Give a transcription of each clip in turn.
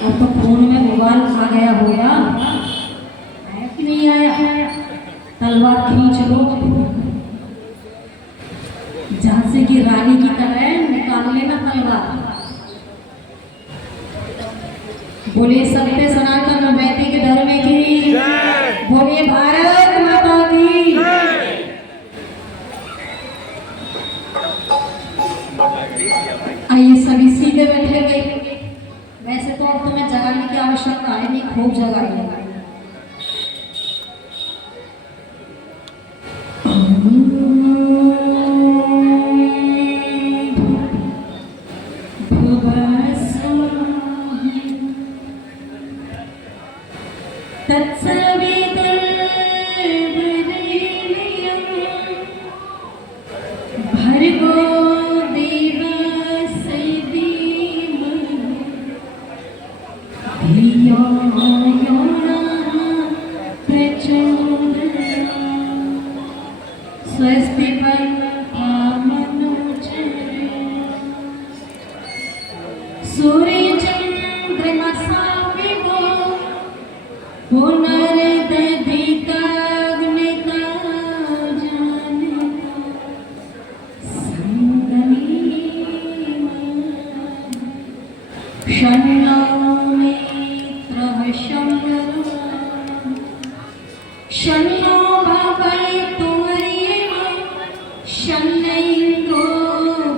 अब तो फोन में मोबाइल आ गया होगा, आया कि नहीं आया? तलवार खींच लो, झांसी की रानी की तरह निकाल लेना तलवार। बोलिए सत्य सनातन वैदिक धर्म की, बोलिए भारत माता की। आइए सभी सीधे बैठेंगे। वैसे तो अब तुम्हें जगाने की आवश्यकता है नहीं, खूब जगाइए। भर्गो देवस्य धीमहि धियो यो नः प्रचोदयात्। स्वस्ति सूर्यचन्द्रमसा विभो पुनर्दधिकाग्निका जानिता संगमे शन्नो मित्रः शम्बरो शन्नो भवतु वरेण्यं शन्नो इन्द्रो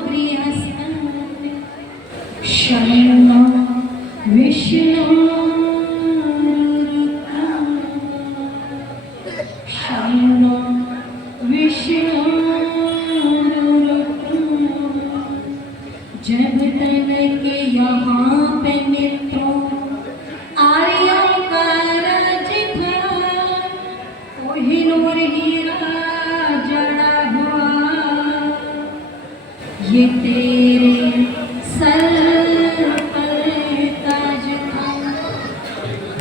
बृहस्पतिः शन्नो विष्णुरुक्रमः शन्नो विष्णुरुक्रमः। जब तक के यहाँ पे मित्रों आर्यों का राज था, कोहिनूर हीरा जड़ा हुआ, ये तेरे सर पर ताज था।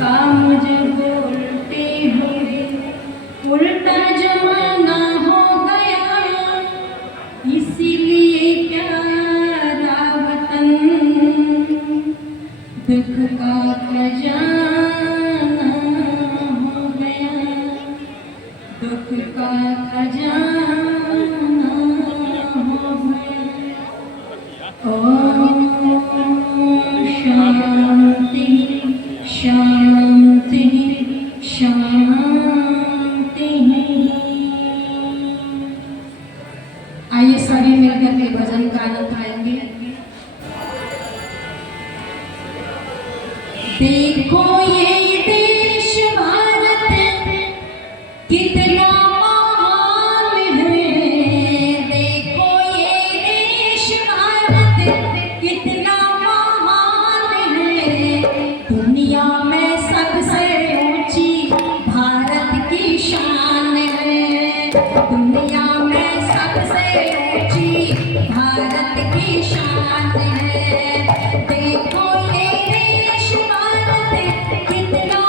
काम जब बोलते हुए उल्टा जमाना हो गया, इसीलिए प्यारा वतन दुख का खजाना हो गया, दुख का खजाना हो गया। ओम शांति शांति शांति। आइए सभी मिलकर के भजन का आनंद उठाएंगे। देखो ये देश भारत कितना महान है, देखो ये देश भारत कितना महान है। दुनिया में सबसे ऊंची भारत की शान है, दुनिया में सबसे ऊंची भारत की शान है। देखो ये देश भारत कितना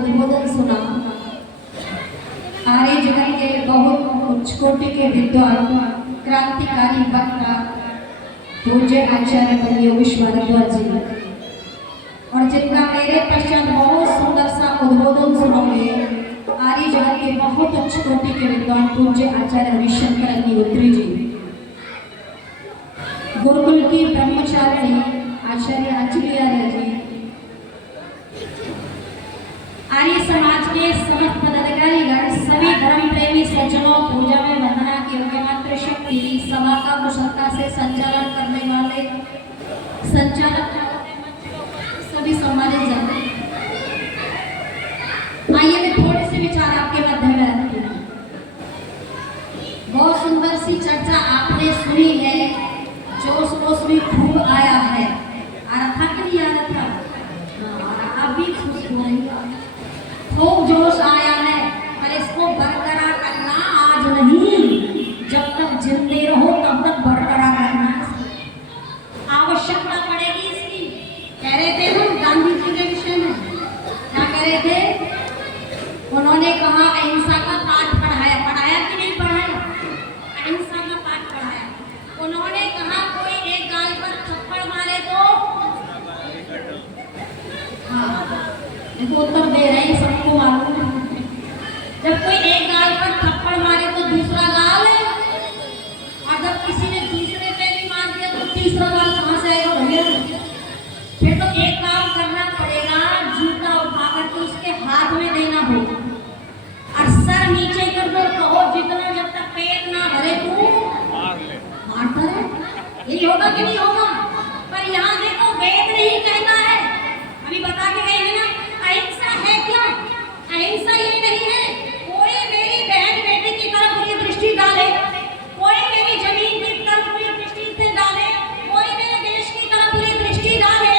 उद्बोधन सुना। आर्य जगत के बहुत उच्च कोटि के विद्वान क्रांतिकारी वक्ता पूज्य आचार्य बलियो विश्वनाथ जी, और जिनका मेरे पश्चात बहुत सुंदर सा उद्बोधन सुनोगे आर्य जगत के बहुत उच्च कोटि के विद्वान पूज्य आचार्य हरिशंकर अग्निहोत्री जी, गुरुकुल की ब्रह्मचारिणी आचार्य अंजलि आर्य जी, आर्य समाज के समस्त पदाधिकारीगण, सभी धर्म प्रेमी सज्जनों, पूजा में वंदना की योग्य मात्र शक्ति, सभा का कुशलता से संचालन करने वाले संचालक, सभी सम्मानित जन, आइए मैं थोड़े से विचार आपके मध्य में रखती हूँ। बहुत सुंदर सी चर्चा आपने सुनी है, जोश वोश भी खूब आया है। आ रहा था कि नहीं आ रहा था? आप भी खुश हो रही, खूब जोश आया है, पर इसको बरकरार करना आज नहीं, जब तक जिंदे रहो तब तक बरकरार रखना आवश्यकता पड़ेगी इसकी। कह रहे थे हम गांधी जी के विषय में, क्या कह रहे थे? उन्होंने कहा अहिंसा का पाठ पढ़ाया, पढ़ाया कि नहीं पढ़ाया? अहिंसा का पाठ पढ़ाया। उन्होंने कहा कोई एक गाल पर थप्पड़ मारे तो, हाँ देखो उत्तर दे रहे हैं, सबको मालूम है। जब कोई एक गाल पर थप्पड़ मारे तो दूसरा गाल, और जब किसी ने दूसरे पे भी मार दिया तो तीसरा गाल कहाँ से आएगा भैया? फिर तो एक काम करना पड़ेगा, जूता उठा करके उसके हाथ में देना होगा और सर नीचे कर दो, कहो जितना जब तक पेट ना भरे तू मारता है। यही होगा कि नहीं होगा? पर यहाँ देखो वेद नहीं कहता है, अभी बता के गए हैं ना, अहिंसा है क्या? अहिंसा ये नहीं है कोई मेरी बहन बेटी की तरफ बुरी दृष्टि डाले, कोई मेरी जमीन की तरफ बुरी दृष्टि से डाले, कोई मेरे देश की तरफ बुरी दृष्टि डाले,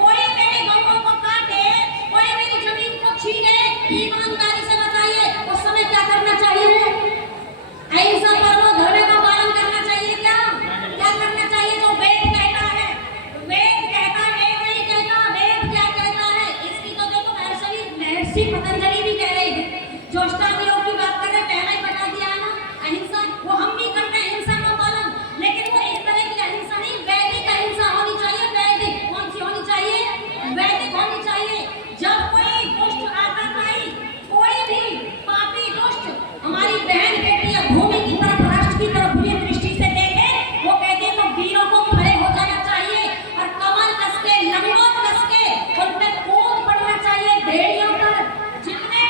कोई मेरे गौरव को काटे, कोई मेरी जमीन को छीने, ईमानदारी से बताइए उस समय क्या करना चाहिए? अहिंसा परमो धर्म का पालन करना चाहिए क्या? क्या करना चाहिए? जो वेद कहता है, वेद कहता है, वेद नहीं कहता, वेद क्या कहता है? इसकी तो देखो महर्षि पतंजलि भी कह रहे हैं, जो अष्टांग योग की बात कर रहे हैं, पहले ही बता दिया है ना, अहिंसा वो हम भी करते हैं, अहिंसा का पालन, लेकिन वो इस तरह की अहिंसा नहीं, वैदिक अहिंसा होनी चाहिए। वैदिक कौन सी होनी चाहिए? वैदिक होनी चाहिए। जब कोई दुष्ट आतंकवादी, कोई भी पापी दुष्ट हमारी बहन बेटी या भूमि की तरफ, राष्ट्र की तरफ बुरी दृष्टि से देखे, वो कहते हैं तो वीरों को खड़े हो जाना चाहिए और कमर कस के, लंगोट कस के उन पे कूद पड़ना चाहिए, भेड़ियों पर, जितने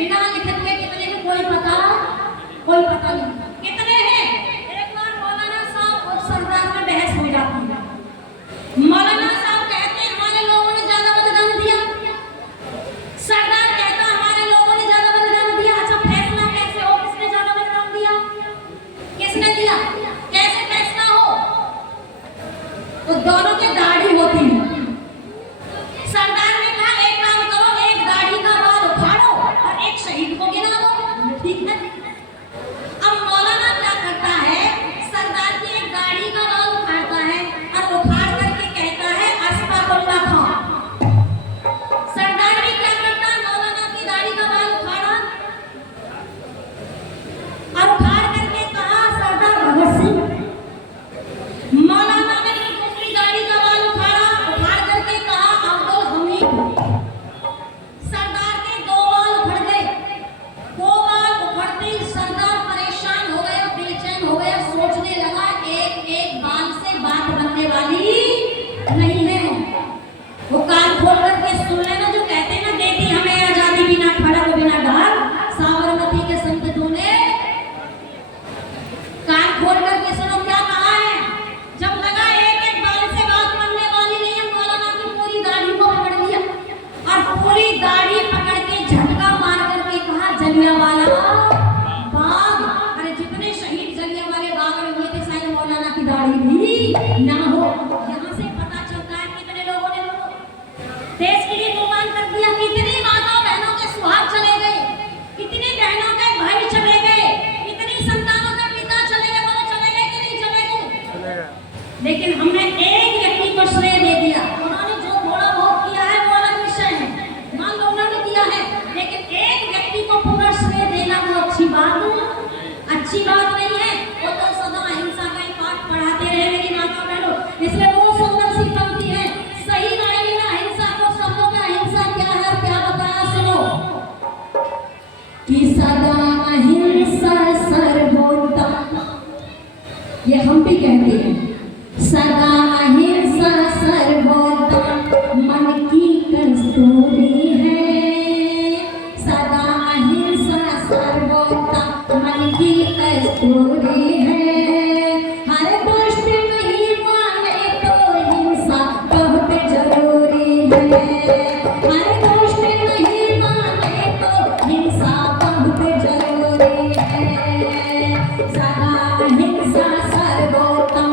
बिना लिखत के कितने के कोई पता नहीं कितने हैं। एक बार मौलाना साहब और सरदार में बहस हो जाती है। मौलाना साहब कहते हैं हमारे लोगों ने ज्यादा बलिदान दिया, सरदार कहता हमारे लोगों ने ज्यादा बलिदान दिया। अच्छा फैसला कैसे हो, किसने ज्यादा बलिदान दिया, किसने दिया, कैसे फैसला हो? तो दोनों की दाढ़ी होती है। सरदार ने कहा एक काम करो, एक दाढ़ी का बाल उखाड़ो और एक शहीद को गिना दो, ठीक है। अब मौलाना क्या करता है, सरदार की एक दाढ़ी का बाल उखाड़ता है और उखाड़ करके कहता है अस्तागफिरुल्लाह खां। सरदार भी क्या करता है, मौलाना की दाढ़ी का बाल उखाड़ा और उखाड़ करके कहा सरदार भगत सिंह। मौलाना ने दूसरी दाढ़ी का बाल उखाड़ा, उखाड़ करके कहा अब्दुल हमीद। सरदार के दो बाल उखड़ गए। दो बाल उखड़ते ही सरदार परेशान हो गया, बेचैन हो गया, सोचने लगा एक एक बाल से बात बनने वाली नहीं है। वो कान खोल करके सुन लेना, जो कहते हैं ना देती हमें आजादी बिना खड़क बिना ढाल, साबरमती के संतों ने। कान खोल करके सुनो क्या कहा है। जब लगा एक एक बाल से बात बनने वाली नहीं है, मौलाना की पूरी दाढ़ी को पकड़ लिया और पूरी दाढ़ी पकड़ के झटका मार करके कहा जलियांवाला बाग। अरे जितने शहीद जलियांवाले बाग में हुए थे शायद मौलाना की दाढ़ी भी ना हो। यहाँ से पता चलता है कितने लोगों ने देश के लिए कुर्बान कर दिया, कितनी माताओं बहनों के सुहाग चले गए, कितनी बहनों के भाई चले गए, कितनी संतानों के पिता चले गए, वो चले गए कि नहीं चले गए। लेकिन हमने एक व्यक्ति को श्रेय दे दिया। उन्होंने जो थोड़ा बहुत किया है वो अलग विषय है, मान लो उन्होंने किया है, लेकिन एक व्यक्ति को पूरा श्रेय देना वो अच्छी बात नहीं है। वो तो सदा अहिंसा का ही पाठ पढ़ाते रहे मेरी माता बहनों। इसलिए वो सुंदर सी पंक्ति है, सही मायने में अहिंसा को शब्दों में अहिंसा क्या है और क्या बताया सुनो कि सदा अहिंसा सर्वोत्तम। ये हम भी कहते हैं सदा अहिंसा सर्वोत्तम मन की कस्तूरी है। सदा अहिंसा सर्वोत्तम मन की कस्तूरी है। हर दुष्ट नहीं माने तो हिंसा बहुत जरूरी है। हर दुष्ट नहीं माने तो हिंसा बहुत जरूरी है। सदा अहिंसा सर्वोत्तम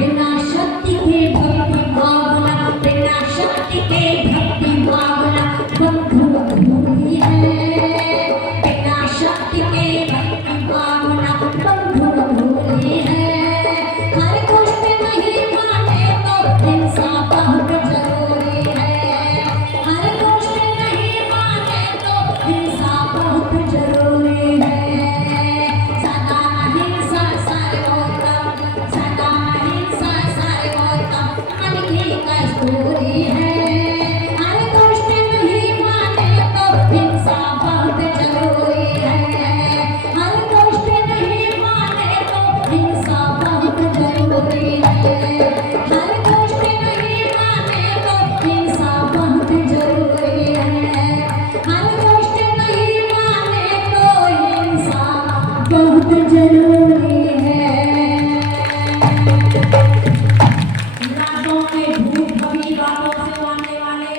बिना शक्ति के भक्ति भावना, बिना शक्ति के भक्ति भावना बंधु अधूरी है। बिना शक्ति के भक्ति भावना बंधु अधूरी है। हर कष्ट नहीं माने तो हिंसा बहुत जरूरी है। हर कष्ट नहीं माने तो हिंसा बहुत जरूरी है। सदा अहिंसा सर्वोत्तम, सदा अहिंसा सर्वोत्तम, मन की कस्तूरी है। हर कष्ट नहीं माने तो हिंसा बहुत जरूरी है। हर कष्ट नहीं माने तो हिंसा बहुत जरूरी है। हर कष्ट नहीं माने तो हिंसा बहुत जरूरी है। हर कष्ट नहीं माने तो हिंसा बहुत जरूरी है। रातों में भूख कभी रातों से आने वाले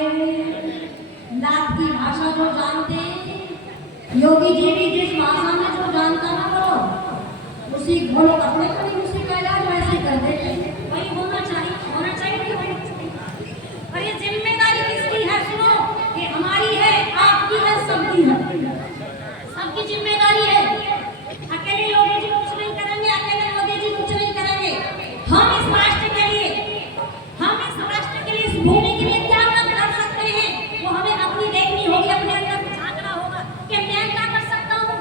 नाथ की भाषा जो जानते, योगी जी भी जिस भाषा में जो जानता ना वो उसी घोड़े अपने कभी उसी का इलाज वैसे कर देते। वही होना चाहिए कि वही और ये जिम्मेदारी किसकी है? सुनो, ये हमारी है, आपकी है, सबकी है। सबकी जिम्मेदारी है। अकेले योगी जी कुछ नहीं करेंगे, अकेले मोदी जी कुछ नहीं करेंगे। हम इस राष्ट्र के लिए, हम इस राष्ट्र के लिए, इस भूमि के लिए क्या कर सकते हैं वो हमें अपनी देखनी होगी, अपने अंदर झांकना होगा कि मैं क्या कर सकता हूँ।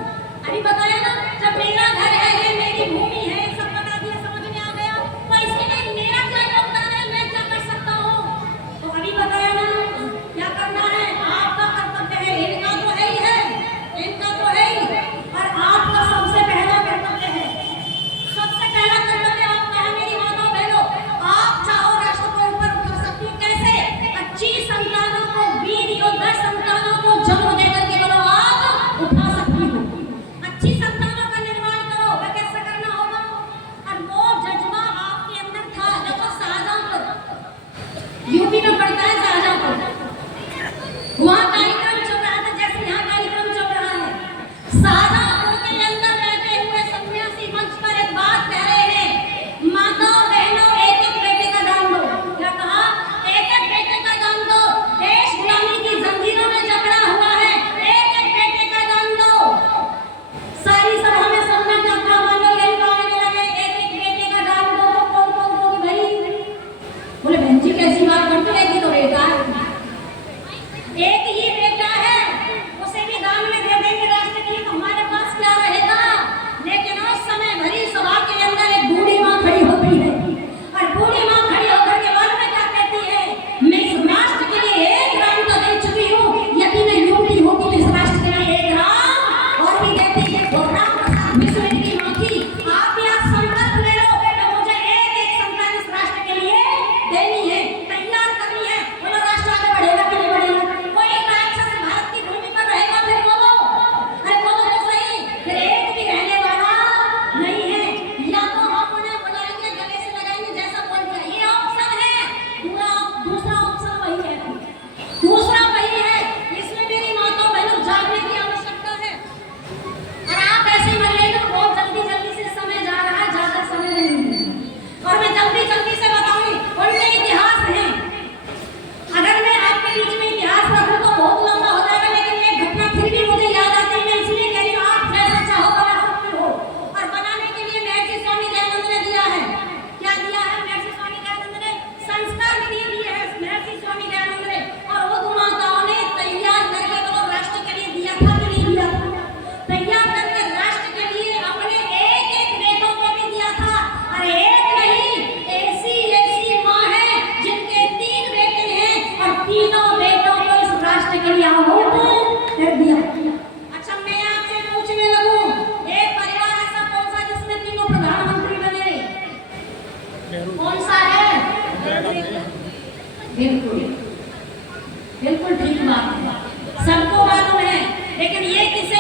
अभी बताया ना, जब मेरा घर है, ये मेरी भूमि है, सब बता दिया, समझ में आ गया। तो इसके लिए मेरा क्या योगदान है, मैं क्या कर सकता हूँ। तो अभी बताया ना क्या करना है, आपका कर्तव्य है। इनका तो है ही है, इनका तो है ही, और आपका सबसे पहला कर्तव्य है। सबसे पहला कर्तव्य आपका है मेरी माताओं बहनों। आप चाहो राष्ट्र को ऊपर उठा सकती हो। कैसे? 25 संतानों को, वीर योद्धा संतानों को जन्म देकर के बोलो आप उठा सकती हो। 25 संतानों का निर्माण करो। वह कैसे करना होगा? और वो जज्बा आपके अंदर था। देखो शाहजहांपुर यूपी में पड़ता है, शाहजहांपुर वहाँ कार्यक्रम चल रहा था जैसे यहाँ कार्यक्रम चल रहा है। शाहजहांपुर के अंदर बैठे हुए सन्यासी मंच पर एक बात कह रहे हैं, माताओं बहनों एक एक बेटे का दान दो। क्या कहा? एक एक बेटे का दान दो। देश गुलामी की जंजीरों में जकड़ा हुआ है, एक एक बेटे का दान दो। सारी सभा में सबने जगह मानो यही कहने लगे, एक एक बेटे का दान दो। कौन कौन दोगी भाई? बोले बहन जी कैसी बात करते हैं, एक ही तो बेटा है, एक ही बेटा है, उसे भी दान में दे देंगे राष्ट्र के लिए तो हमारे पास क्या रहेगा। लेकिन उस समय भरी सभा के अंदर एक बूढ़ी माँ खड़ी होती है, और बूढ़ी माँ खड़ी होकर के बाद में क्या कहती है, मैं इस राष्ट्र के लिए 1 ग्राम तो दे चुकी हूँ, यदि मैं युवती होती तो इस राष्ट्र के लिए 1 ग्राम और भी देती है। और राम प्रसाद बिस्मिल की माँ थी, आप भी आज संकल्प ले लो कि मुझे एक संतान इस राष्ट्र के लिए देनी है, तैयार करनी है। बोलो राष्ट्र आगे बढ़ेगा कि नहीं बढ़ेगा? कोई राक्षस भारत की भूमि पर रहेगा? फिर बोलो, अरे बोलो तो सही। फिर एक भी रहने वाला नहीं है। या तो हम उन्हें बुलाएंगे, गले से लगाएंगे, जैसा बोल दिया, ये ऑप्शन है। दूसरा ऑप्शन वही है, दूसरा वही है। इसमें मेरी माताओं बहनों जागने की आवश्यकता है। और आप ऐसे मर गए तो बहुत जल्दी जल्दी से समय जा रहा है, ज्यादा समय नहीं है। और मैं जल्दी जल्दी से बताऊं, उनके इतिहास हैं। अगर मैं आपके बीच में इतिहास रखूं तो बहुत लंबा हो जाएगा, लेकिन एक घटना फिर भी मुझे याद आती है, मैं इसलिए कह रही हूं, आप जैसा चाहो बना सकते हो। और बनाने के लिए महर्षि स्वामी दयानंद ने दिया है। क्या दिया है महर्षि स्वामी दयानंद ने? संस्कार निधि दिए है महर्षि स्वामी दयानंद ने। और वो दो माताओं ने तैयार करके वो राष्ट्र के लिए दिया था कि नहीं दिया था? तैयार करके राष्ट्र के लिए अपने एक एक बेटों को भी दिया था। और एक नहीं, ऐसी माँ है जिनके 3 बेटे हैं और तीनों बेटों को इस राष्ट्र के लिए आहुत कर दिया। अच्छा मैं आपसे पूछने लगूं, एक परिवार ऐसा कौन सा जिसमें तीनों प्रधानमंत्री बने? कौन सा है? बिल्कुल बिल्कुल ठीक बात है, सबको मालूम है। लेकिन ये किसे